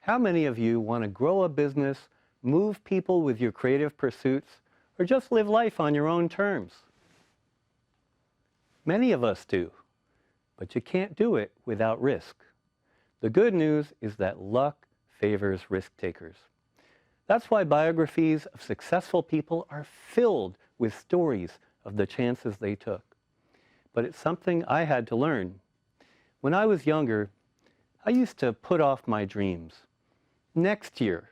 How many of you want to grow a business, move people with your creative pursuits, or just live life on your own terms? Many of us do, but you can't do it without risk. The good news is that luck favors risk takers. That's why biographies of successful people are filled with stories of the chances they took. But it's something I had to learn. When I was younger, I used to put off my dreams. Next year,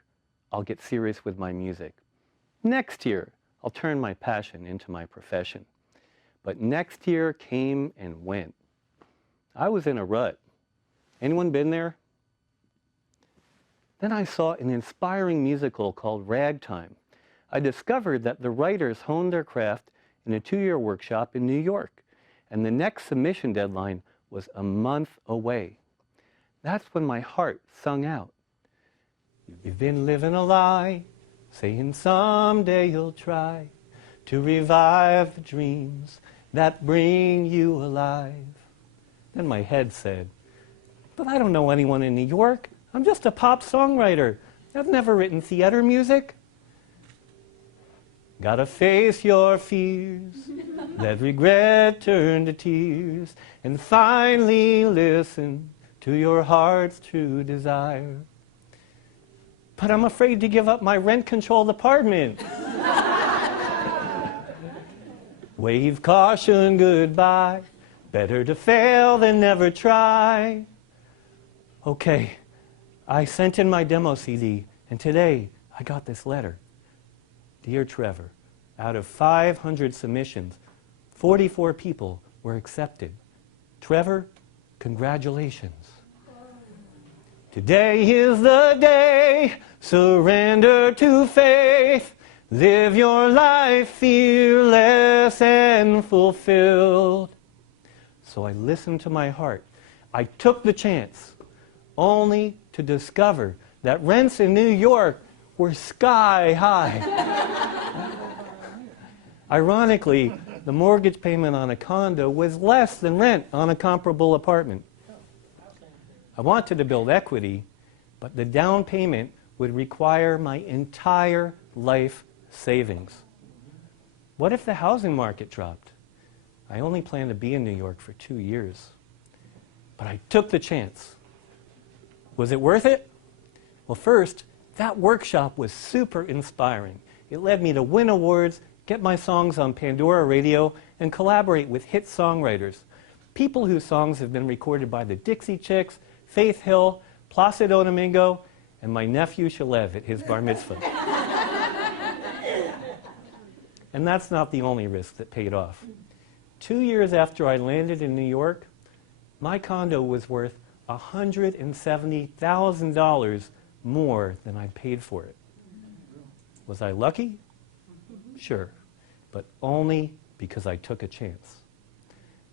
I'll get serious with my music. Next year, I'll turn my passion into my profession. But next year came and went. I was in a rut. Anyone been there? Then I saw an inspiring musical called Ragtime. I discovered that the writers honed their craft in a 2-year workshop in New York, and the next submission deadline was a month away. That's when my heart sung out. You've been living a lie, saying someday you'll try to revive the dreams that bring you alive. Then my head said, but I don't know anyone in New York. I'm just a pop songwriter. I've never written theater music. Gotta face your fears, let regret turn to tears, and finally listen to your heart's true desire. But I'm afraid to give up my rent-controlled apartment. Wave caution goodbye, better to fail than never try. Okay, I sent in my demo CD, and today I got this letter. Dear Trevor, out of 500 submissions, 44 people were accepted. Trevor, congratulations. Today is the day, surrender to faith, live your life fearless and fulfilled. So I listened to my heart. I took the chance, only to discover that rents in New York were sky high. Ironically, the mortgage payment on a condo was less than rent on a comparable apartment. I wanted to build equity, but the down payment would require my entire life savings. What if the housing market dropped? I only planned to be in New York for 2 years. But I took the chance. Was it worth it? Well, first, that workshop was super inspiring. It led me to win awards, get my songs on Pandora Radio, and collaborate with hit songwriters. People whose songs have been recorded by the Dixie Chicks, Faith Hill, Placido Domingo, and my nephew Shalev at his bar mitzvah. And that's not the only risk that paid off. 2 years after I landed in New York, my condo was worth $170,000 more than I paid for it. Was I lucky? Sure, but only because I took a chance.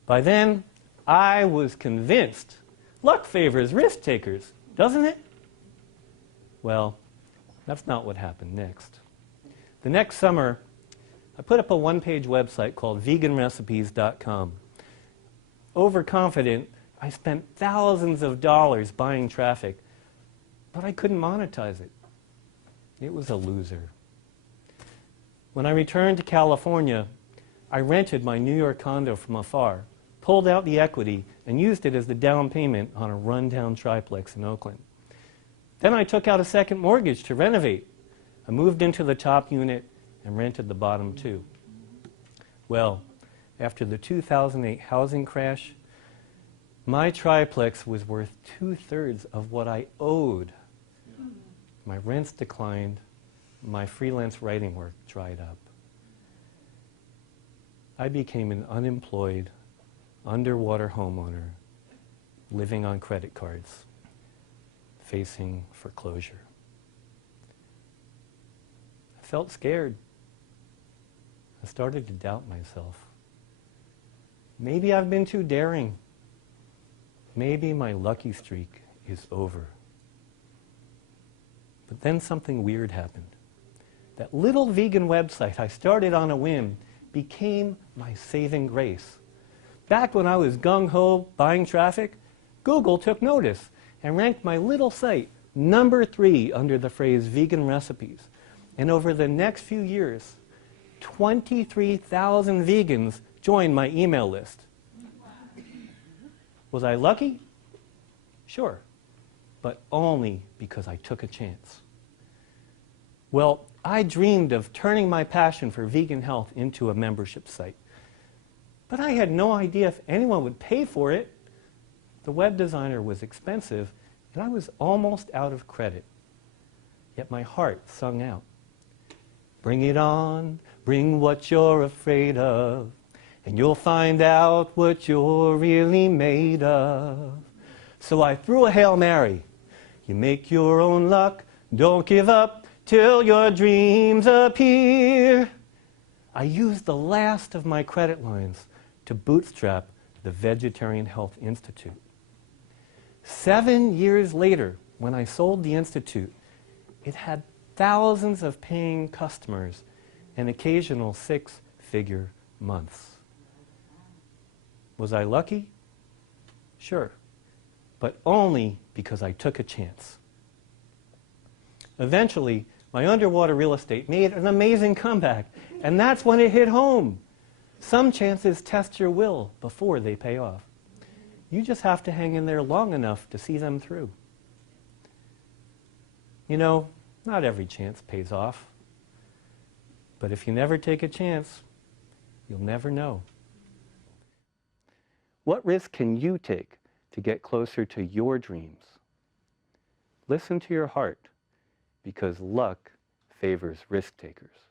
By then, I was convinced. Luck favors risk takers, doesn't it? Well, that's not what happened next. The next summer, I put up a one-page website called veganrecipes.com. Overconfident, I spent thousands of dollars buying traffic, but I couldn't monetize it. It was a loser. When I returned to California, I rented my New York condo from afar, pulled out the equity, and used it as the down payment on a rundown triplex in Oakland. Then I took out a second mortgage to renovate. I moved into the top unit and rented the bottom two. Well, after the 2008 housing crash, my triplex was worth 2/3 of what I owed. My rents declined, my freelance writing work dried up. I became an unemployed, underwater homeowner, living on credit cards, facing foreclosure. I felt scared. I started to doubt myself. Maybe I've been too daring. Maybe my lucky streak is over. But then something weird happened. That little vegan website I started on a whim became my saving grace. Back when I was gung-ho buying traffic, Google took notice and ranked my little site number 3 under the phrase vegan recipes. And over the next few years, 23,000 vegans joined my email list. Was I lucky? Sure, but only because I took a chance. Well, I dreamed of turning my passion for vegan health into a membership site. But I had no idea if anyone would pay for it. The web designer was expensive, and I was almost out of credit. Yet my heart sung out, "Bring it on, bring what you're afraid of, and you'll find out what you're really made of." So I threw a Hail Mary. You make your own luck, don't give up till your dreams appear. I used the last of my credit lines to bootstrap the Vegetarian Health Institute. 7 years later, when I sold the Institute, it had thousands of paying customers and occasional 6-figure months. Was I lucky? Sure, but only because I took a chance. Eventually, my underwater real estate made an amazing comeback, and that's when it hit home. Some chances test your will before they pay off. You just have to hang in there long enough to see them through. You know, not every chance pays off. But if you never take a chance, you'll never know. What risk can you take to get closer to your dreams? Listen to your heart, because luck favors risk takers.